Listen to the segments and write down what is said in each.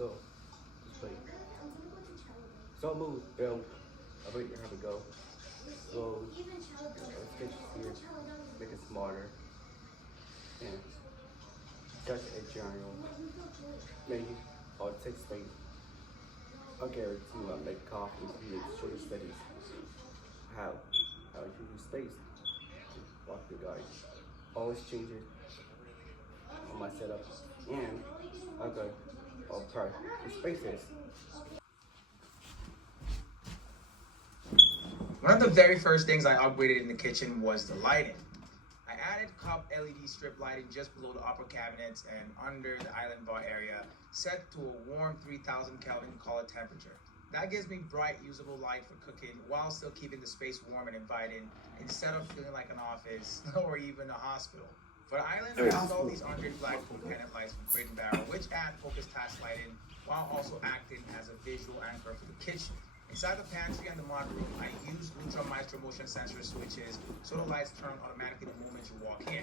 Go. Just play. Don't move, Bill. I'll wait here. Have it go. Slow. Let's get here. Make it smarter. And touch a journal. Maybe. Or take space. I'll guarantee you I'll make coffee. You shorter studies. How? How you use space. Walk the guide. Always change it on my setup. And okay. I'll try the spaces. One of the very first things I upgraded in the kitchen was the lighting. I added cup LED strip lighting just below the upper cabinets and under the island bar area, set to a warm 3000 Kelvin color temperature. That gives me bright, usable light for cooking while still keeping the space warm and inviting instead of feeling like an office or even a hospital. For the island, I installed these Andre Blackpool pendant lights from Crate and Barrel, which add focus task lighting while also acting as a visual anchor for the kitchen. Inside the pantry and the mod room, I use Lutron Maestro motion sensor switches so the lights turn automatically the moment you walk in.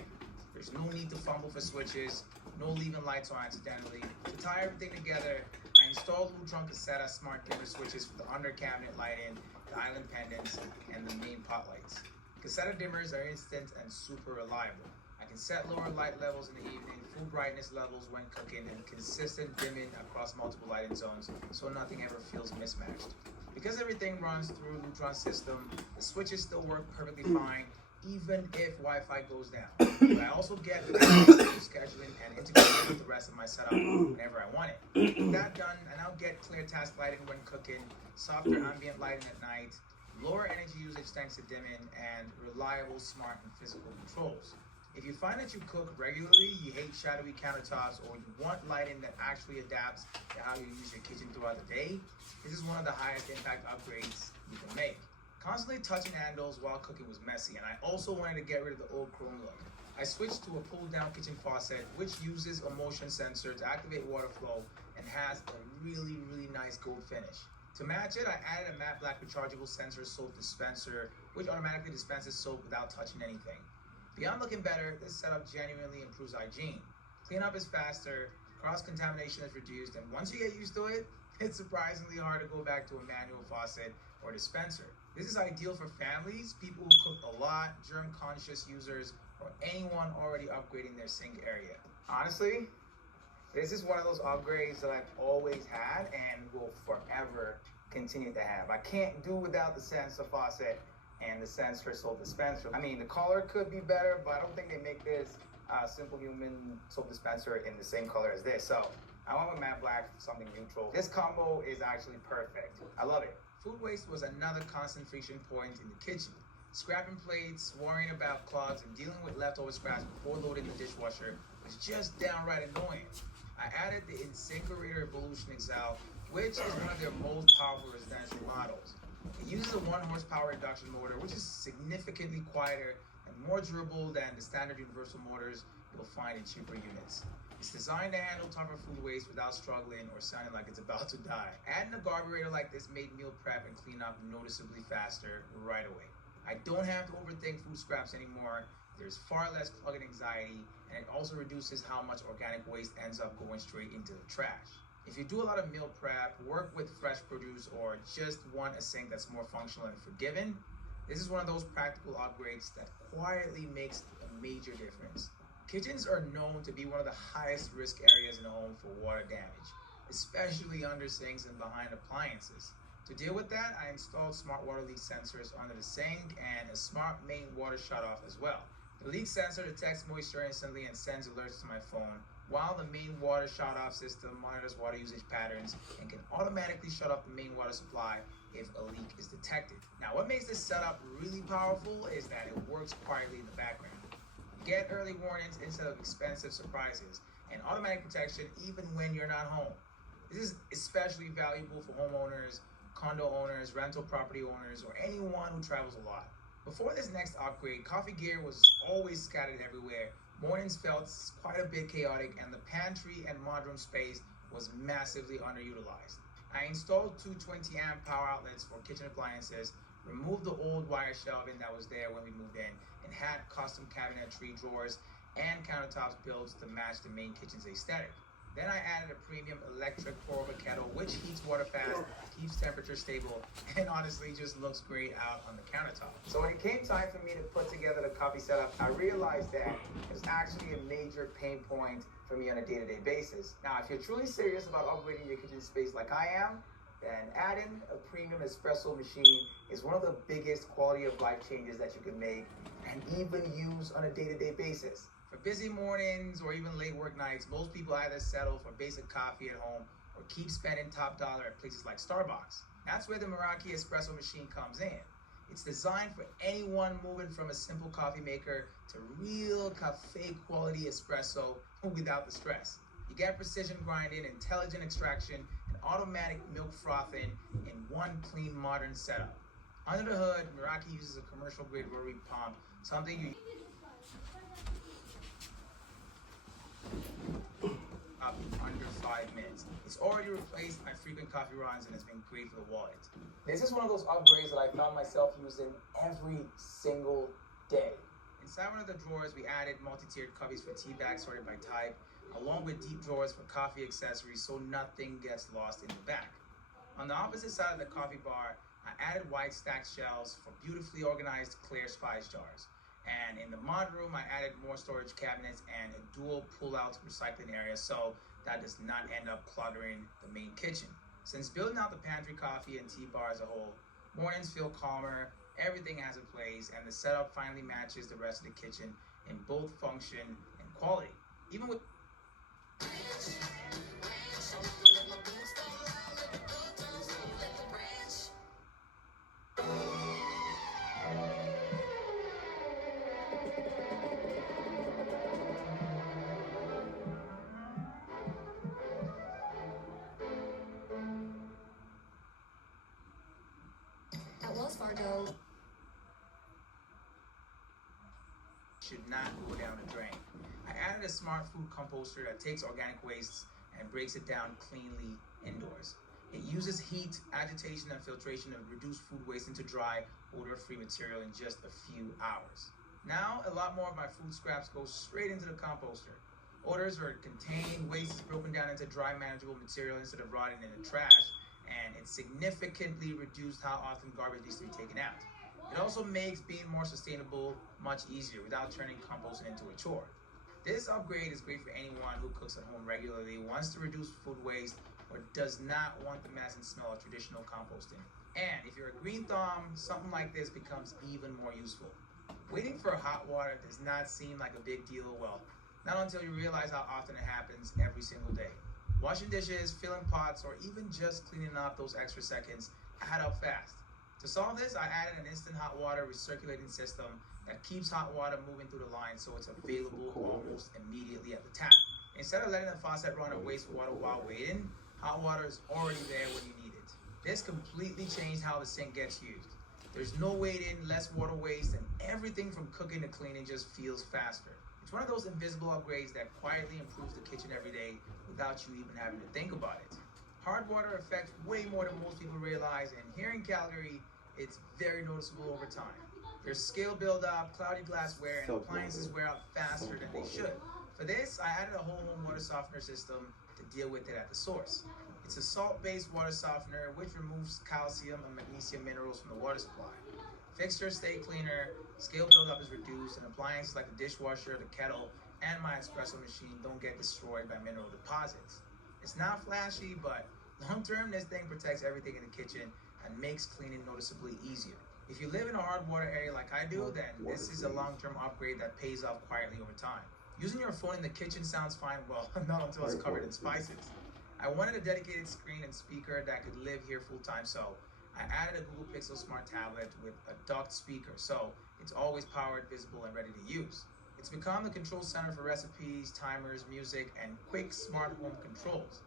There's no need to fumble for switches, no leaving lights on accidentally. To tie everything together, I installed Lutron Caseta smart dimmer switches for the under cabinet lighting, the island pendants, and the main pot lights. Caseta dimmers are instant and super reliable. I can set lower light levels in the evening, full brightness levels when cooking, and consistent dimming across multiple lighting zones so nothing ever feels mismatched. Because everything runs through Lutron's system, the switches still work perfectly fine, even if Wi-Fi goes down. But I also get scheduling and integrating with the rest of my setup whenever I want it. With that done, I now get clear task lighting when cooking, softer ambient lighting at night, lower energy usage thanks to dimming, and reliable, smart, and physical controls. If you find that you cook regularly, you hate shadowy countertops, or you want lighting that actually adapts to how you use your kitchen throughout the day, this is one of the highest impact upgrades you can make. Constantly touching handles while cooking was messy, and I also wanted to get rid of the old chrome look. I switched to a pull-down kitchen faucet, which uses a motion sensor to activate water flow and has a really nice gold finish. To match it, I added a matte black rechargeable sensor soap dispenser, which automatically dispenses soap without touching anything. Beyond looking better, this setup genuinely improves hygiene. Cleanup is faster, cross-contamination is reduced, and once you get used to it, it's surprisingly hard to go back to a manual faucet or dispenser. This is ideal for families, people who cook a lot, germ-conscious users, or anyone already upgrading their sink area. Honestly, this is one of those upgrades that I've always had and will forever continue to have. I can't do without the sensor faucet and the sensor soap dispenser. I mean, the color could be better, but I don't think they make this Simple Human soap dispenser in the same color as this. So I went with matte black, something neutral. This combo is actually perfect. I love it. Food waste was another constant friction point in the kitchen. Scrapping plates, worrying about clogs, and dealing with leftover scraps before loading the dishwasher was just downright annoying. I added the InSinkErator Evolution XL, which is one of their most powerful residential models. It uses a 1 horsepower induction motor, which is significantly quieter and more durable than the standard universal motors you'll find in cheaper units. It's designed to handle tougher food waste without struggling or sounding like it's about to die. Adding a carburetor like this made meal prep and cleanup noticeably faster right away. I don't have to overthink food scraps anymore. There's far less plugging anxiety, and it also reduces how much organic waste ends up going straight into the trash. If you do a lot of meal prep, work with fresh produce, or just want a sink that's more functional and forgiving, this is one of those practical upgrades that quietly makes a major difference. Kitchens are known to be one of the highest risk areas in a home for water damage, especially under sinks and behind appliances. To deal with that, I installed smart water leak sensors under the sink and a smart main water shutoff as well. The leak sensor detects moisture instantly and sends alerts to my phone, while the main water shutoff system monitors water usage patterns and can automatically shut off the main water supply if a leak is detected. Now, what makes this setup really powerful is that it works quietly in the background. You get early warnings instead of expensive surprises, and automatic protection even when you're not home. This is especially valuable for homeowners, condo owners, rental property owners, or anyone who travels a lot. Before this next upgrade, coffee gear was always scattered everywhere. Mornings felt quite a bit chaotic, and the pantry and mudroom space was massively underutilized. I installed two 20 amp power outlets for kitchen appliances, removed the old wire shelving that was there when we moved in, and had custom cabinetry drawers and countertops built to match the main kitchen's aesthetic. Then I added a premium electric pour-over kettle, which heats water fast, keeps temperature stable, and honestly just looks great out on the countertop. So when it came time for me to put together the coffee setup, I realized that it was actually a major pain point for me on a day-to-day basis. Now, if you're truly serious about upgrading your kitchen space like I am, then adding a premium espresso machine is one of the biggest quality of life changes that you can make and even use on a day-to-day basis. For busy mornings or even late work nights, most people either settle for basic coffee at home or keep spending top dollar at places like Starbucks. That's where the Meraki espresso machine comes in. It's designed for anyone moving from a simple coffee maker to real cafe quality espresso without the stress. You get precision grinding, intelligent extraction, and automatic milk frothing in one clean, modern setup. Under the hood, Meraki uses a commercial grade rotary pump, something you up in under 5 minutes. It's already replaced my frequent coffee runs and has been great for the wallet. This is one of those upgrades that I found myself using every single day. Inside one of the drawers, we added multi-tiered cubbies for tea bags sorted by type, along with deep drawers for coffee accessories so nothing gets lost in the back. On the opposite side of the coffee bar, I added wide stacked shelves for beautifully organized clear spice jars. And in the mod room, I added more storage cabinets and a dual pull-out recycling area so that does not end up cluttering the main kitchen. Since building out the pantry coffee and tea bar as a whole, mornings feel calmer, everything has a place, and the setup finally matches the rest of the kitchen in both function and quality. Even with At Wells Fargo, should not go down the drain. I added a smart food composter that takes organic wastes and breaks it down cleanly indoors. It uses heat, agitation, and filtration to reduce food waste into dry, odor-free material in just a few hours. Now, a lot more of my food scraps go straight into the composter. Odors are contained, waste is broken down into dry, manageable material instead of rotting in the trash, and it significantly reduced how often garbage needs to be taken out. It also makes being more sustainable much easier without turning composting into a chore. This upgrade is great for anyone who cooks at home regularly, wants to reduce food waste, or does not want the mess and smell of traditional composting. And if you're a green thumb, something like this becomes even more useful. Waiting for hot water does not seem like a big deal, well, not until you realize how often it happens every single day. Washing dishes, filling pots, or even just cleaning up those extra seconds add up fast. To solve this, I added an instant hot water recirculating system that keeps hot water moving through the line so it's available almost immediately at the tap. Instead of letting the faucet run and waste water while waiting, hot water is already there when you need it. This completely changed how the sink gets used. There's no waiting, less water waste, and everything from cooking to cleaning just feels faster. It's one of those invisible upgrades that quietly improves the kitchen every day without you even having to think about it. Hard water affects way more than most people realize, and here in Calgary, it's very noticeable over time. There's scale buildup, cloudy glassware, and appliances wear out faster than they should. For this, I added a whole home water softener system to deal with it at the source. It's a salt-based water softener which removes calcium and magnesium minerals from the water supply. Fixtures stay cleaner, scale buildup is reduced, and appliances like the dishwasher, the kettle, and my espresso machine don't get destroyed by mineral deposits. It's not flashy, but long-term, this thing protects everything in the kitchen and makes cleaning noticeably easier. If you live in a hard water area like I do, then this is a long-term upgrade that pays off quietly over time. Using your phone in the kitchen sounds fine, well, not until it's covered in spices. I wanted a dedicated screen and speaker that could live here full-time, so I added a Google Pixel Smart tablet with a docked speaker, so it's always powered, visible, and ready to use. It's become the control center for recipes, timers, music, and quick smart home controls.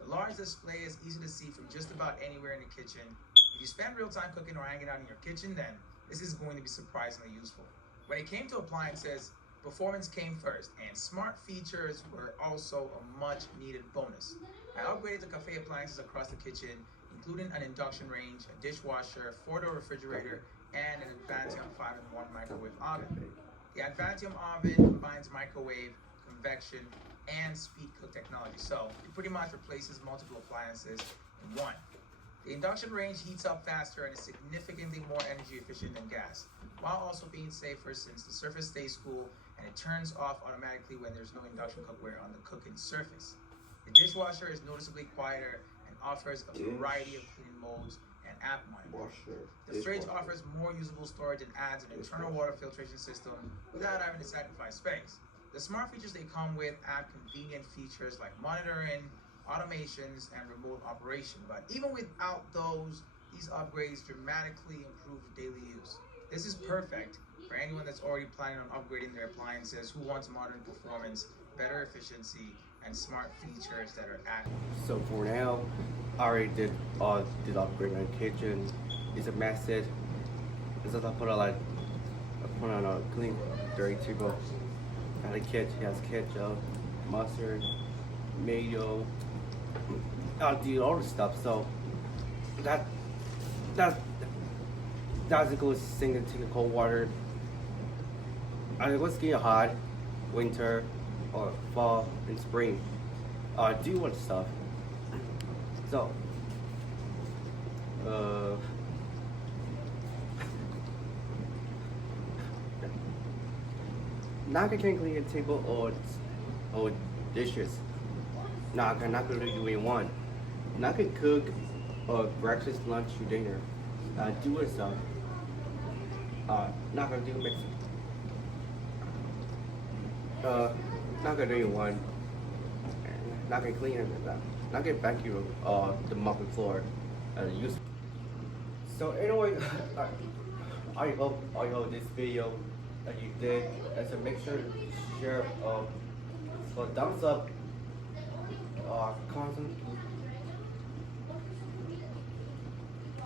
The large display is easy to see from just about anywhere in the kitchen. If you spend real time cooking or hanging out in your kitchen, then this is going to be surprisingly useful. When it came to appliances, performance came first, and smart features were also a much needed bonus. I upgraded the cafe appliances across the kitchen, including an induction range, a dishwasher, 4-door refrigerator, and an Advantium 5-in-1 microwave oven. The Advantium oven combines microwave, convection, and speed cook technology. So it pretty much replaces multiple appliances in one. The induction range heats up faster and is significantly more energy efficient than gas, while also being safer since the surface stays cool and it turns off automatically when there's no induction cookware on the cooking surface. The dishwasher is noticeably quieter and offers a variety of cleaning modes and app monitoring. The fridge offers more usable storage and adds an internal water filtration system without having to sacrifice space. The smart features they come with add convenient features like monitoring, automations, and remote operation. But even without those, these upgrades dramatically improve daily use. This is perfect for anyone that's already planning on upgrading their appliances, who wants modern performance, better efficiency, and smart features that are added. So for now, I already did upgrade my kitchen. It's a mess. It's just I put on a clean dirty table. Got a ketchup, has ketchup, mustard, mayo. I do all the stuff. So that doesn't go sink into the cold water. I was getting hot, winter, or fall and spring. Do what stuff. So, not gonna clean the table or dishes. Not gonna do in one. Not gonna cook breakfast, lunch, or dinner. Do it stuff. Not gonna do mix. Not gonna do in one. Not gonna clean it. Not gonna vacuum the mopping floor. Use. So anyway, I hope this video that you did, and so make sure to share. So thumbs up. Constant.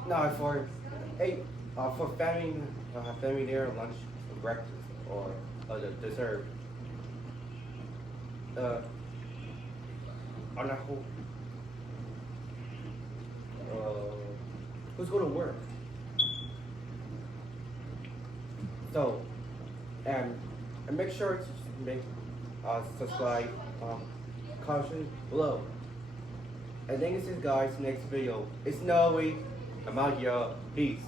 No, for family dinner, lunch, breakfast, or the dessert. On that whole, who's going to work? So, and make sure to make subscribe, comment below. And thank you guys. Next video. It's Noe. I'm out here. Peace.